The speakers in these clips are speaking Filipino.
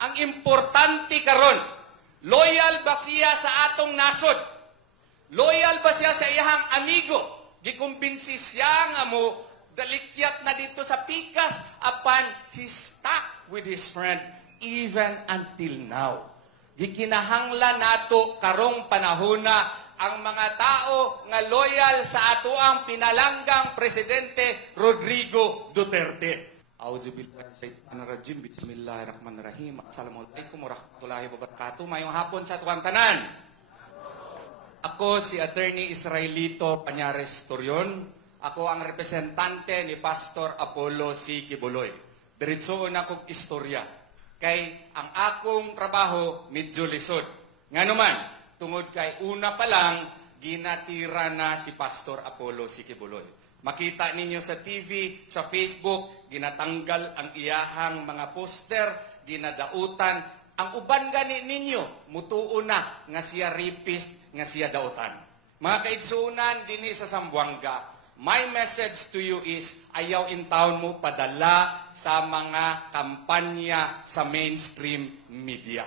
Ang importante karon, loyal ba siya sa atong nasod? Loyal ba siya sa iyahang amigo? Gikumbinsi siya nga mo dalikyat na dito sa pikas apan he stuck with his friend even until now. Gikinahanglan nato karong panahona ang mga tao nga loyal sa ato ang pinalanggang Presidente Rodrigo Duterte. Auzubillahiminasyaitanirrajim. Bismillahirrahmanirrahim. Assalamualaikum warahmatullahi wabarakatuh. Mayong hapon sa tuwang tanan. Ako si Attorney Israelito Pañares Torion. Ako ang representante ni Pastor Apollo C. Kibuloy. Diretsoon akong istorya. Kay ang akong trabaho medyo lisod. Nga naman, tungod kay una pa lang, ginatira na si Pastor Apollo C. Kibuloy. Makita ninyo sa TV, sa Facebook, ginatanggal ang iyahang mga poster, ginadautan. Ang uban gani ninyo, mutuo na nga siya rapist, nga siya dautan. Mga kaigsunan dinhi sa Zamboanga, my message to you is, ayaw in town mo padala sa mga kampanya sa mainstream media.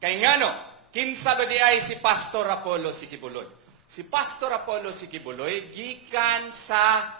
Kay ngano, kinsa ba di ay si Pastor Apollo C. Kibuloy? Si Pastor Apollo C. Kibuloy, gikan sa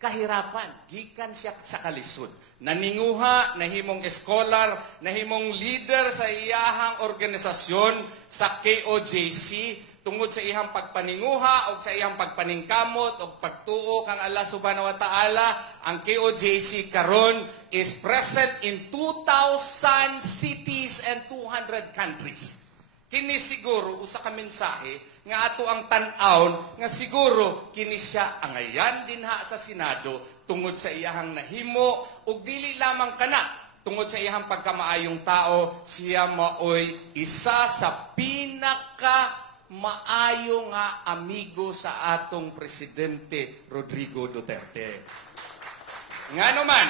kahirapan, gikan siya sa kalisod. Naninguha, nahimong scholar, nahimong leader sa iyahang organisasyon sa KOJC, tungod sa iyang pagpaninguha o sa iyang pagpaningkamot o pagtuo kang Allah subhanahu wa ta'ala. Ang KOJC karon is present in 2,000 cities and 200 countries. Kini siguro usa ka mensahe nga ato ang tan-aon nga siguro kini siya angayan dinha sa Senado tungod sa iyahang nahimo ug dili lamang kana tungod sa iyahang pagkamaayong tao, siya maoy isa sa pinaka maayo nga amigo sa atong Presidente Rodrigo Duterte. Nga naman,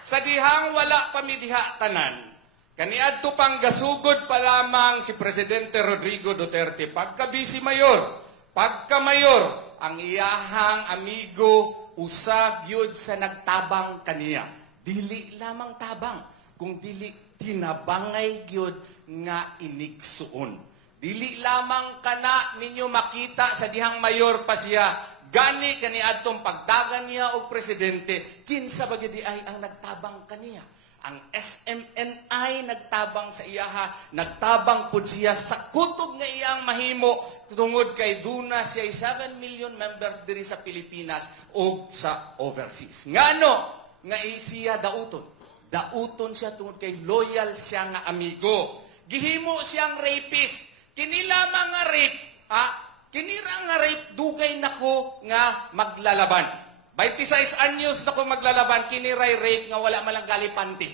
sa dihang wala pamidiha tanan, kaniadto pang gasugod pa lamang si Presidente Rodrigo Duterte pagka-Vice Mayor, pagka-mayor, ang iyahang amigo usab yun sa nagtabang kaniya. Dili lamang tabang, kung dili tinabangay gyud nga inigsuon. Dili lamang kana ninyo makita sa dihang mayor pa siya, gani kaniadtong pagdagan niya og presidente, kinsa ba gyud ay ang nagtabang kaniya? Ang SMNI nagtabang sa iyaha, nagtabang pud siya sa kutob nga iyang mahimo tungod kay duna siya 7 million members diri sa Pilipinas o sa overseas. Ngano nga siya dauton? Dauton siya tungod kay loyal siya nga amigo. Gihimo siyang rapist. Kini lamang nga rape, kinira nga rape dugay nako nga maglalaban. 26 anyos na ko maglalaban, kiniray rape nga wala malang gali panty.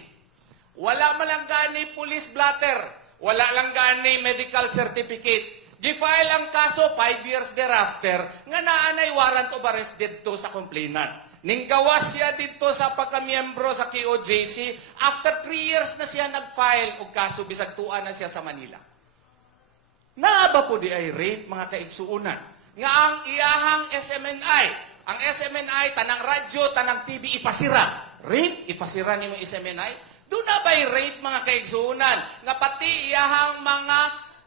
Wala malang gani police blatter. Wala lang gani medical certificate. Gifile ang kaso 5 years thereafter nga naanay warrant of arrest dito sa complainant. Ning gawas siya dito sa pagkamiyembro sa KOJC, after 3 years na siya nag-file og kaso bisag tuan na siya sa Manila. Naaba po di ay rape mga kaigsuunan. Nga ang iyahang SMNI, ang SMNI, tanang radyo, tanang TV, ipasira. Rape, ipasira ni mo SMNI. Doon na ba'y rape, mga kaigsuunan? Nga pati iyahang mga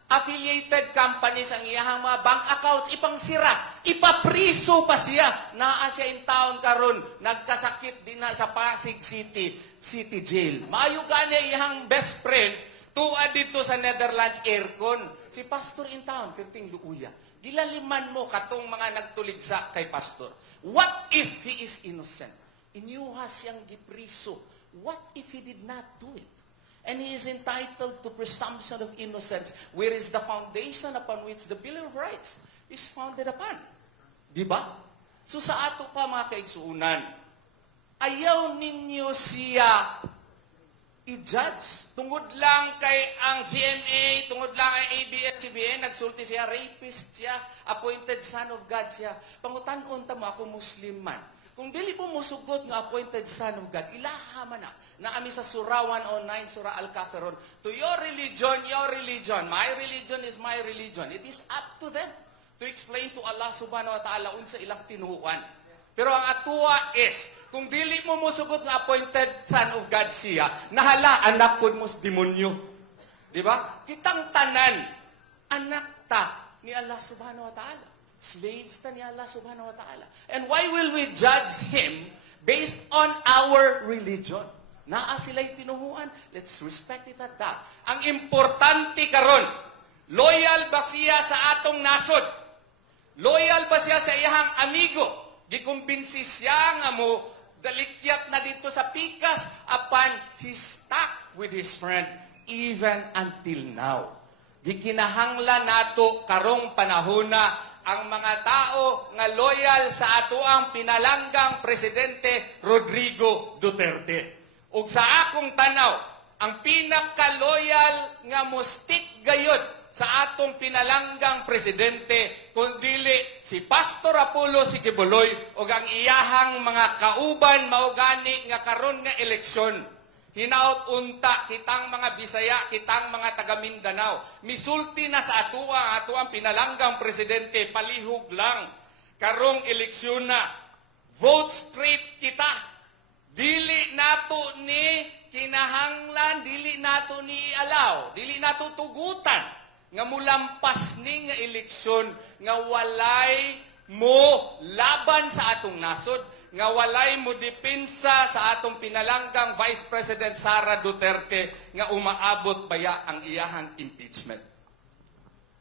affiliated companies, ang iyahang mga bank accounts, ipang sira. Ipapriso pa siya. Naa siya in town karon, nagkasakit din na sa Pasig City Jail. Maayo gani iyahang best friend, tuwa dito sa Netherlands, aircon. Si Pastor in town, perting luuya. Gilaliman mo katong mga nagtuligsa kay Pastor. What if he is innocent? Inyuha siyang gipriso. What if he did not do it? And he is entitled to presumption of innocence, where is the foundation upon which the Bill of Rights is founded upon. Diba? So sa ato pa mga kaigsuunan, ayaw ninyo siya i-judge. Tungod lang kay ang GMA, tungod lang kay ABS-CBN, nagsulti siya, rapist siya, appointed son of God siya. Pangutan-on ta mo ako Muslim man. Kung dili po musugot nga appointed son of God, ilaha man na ami sa Surah 109, Surah Al-Kafirun, to your religion, my religion is my religion. It is up to them to explain to Allah subhanahu wa ta'ala unsa ilang tinuan. Pero ang atua is, kung dili mo musugot nga appointed son of God siya, nahala, anak po mo sa demonyo. Di ba? Kitang tanan, anak ta ni Allah subhanahu wa ta'ala. Slaves ta ni Allah subhanahu wa ta'ala. And why will we judge him based on our religion? Naa sila'y tinuhuan. Let's respect it at that. Ang importante karon, loyal ba siya sa atong nasod? Loyal ba siya sa iyahang amigo? Gikumbinsi siya nga mo, dalikyat na dito sa pikas, apan he stuck with his friend even until now. Gikinahanglan nato karong panahona ang mga tao nga loyal sa atoang pinalanggang Presidente Rodrigo Duterte. Ug sa akong tanaw, ang pinaka-loyal nga mustik gayod sa atong pinalanggang presidente, kundili si Pastor Apollo Sikibuloy ug ang iyahang mga kauban maugani nga karon nga eleksyon. Hinaut unta kitang mga Bisaya, kitang mga taga Mindanao. Misulti na sa atuang pinalanggang presidente, palihog lang. Karong eleksyon na, vote straight kita. Dili nato ni kinahanglan, dili nato ni alaw, dili nato tugutan nga mulampas ni nga eleksyon nga walay mo laban sa atong nasod, nga walay mo depensa sa atong pinalanggang Vice President Sara Duterte nga umaabot baya ang iyahang impeachment.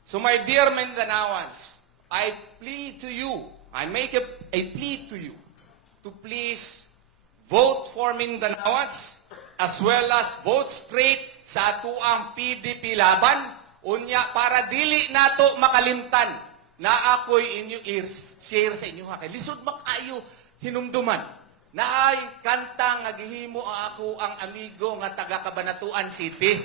So my dear Mindanaoans, I plead to you, I make a plea to you to please vote for Mindanaoans as well as vote straight sa atuang PDP laban unya para dili nato makalimtan na ako'y inyo share sa inyo ha. Kay lisod makayo hinumduman na ay kanta nga gihimo ako ang amigo nga taga Cabanatuan City.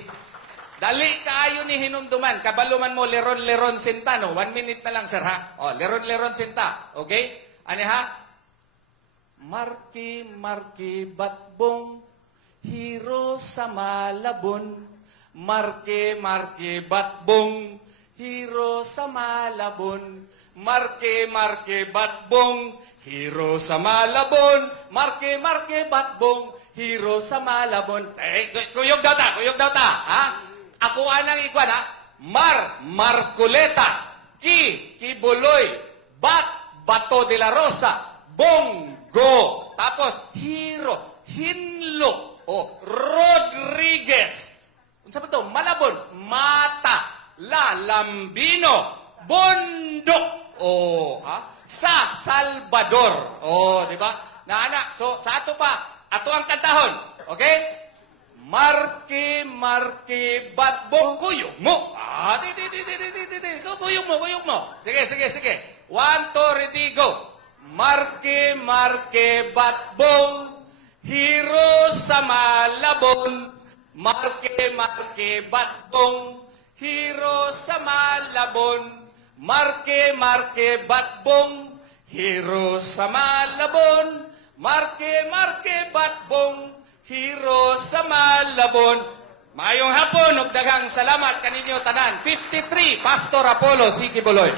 Dali kaayo ni hinumduman. Kabaluman mo leron-leron sinta no. 1 minute na lang sir ha. O, leron-leron sinta. Okay? Ani ha? Marki batbong hero sa Malabon. Marki batbong hero sa Malabon. Marki batbong hero sa Malabon. Marki batbong hero sa Malabon. Kuyog daw ta. Ha? Ako anang ikwan ha? Marcoleta. Kibuloy. Bato de la Rosa. Bongo. Tapos, hero. Hinlo. Rodriguez. Ano ba ito? Malabon. Mata. Lambino. Bundok. Sa Salvador. Di ba? Naana. So, sa ato pa, ato ang kantahon. Okay? Marki batbong kuyog mo. Kuyog mo. Sige. 1, 2, ready, go. Marki batbong hero sa Malabon. Marki batbong hero sa Malabon. Marki batbong hero sa Malabon. Marki batbong hero sa Malabon. Mayong hapon ug daghang salamat kaninyo tanan. 53 Pastor Apollo Sikibuloy.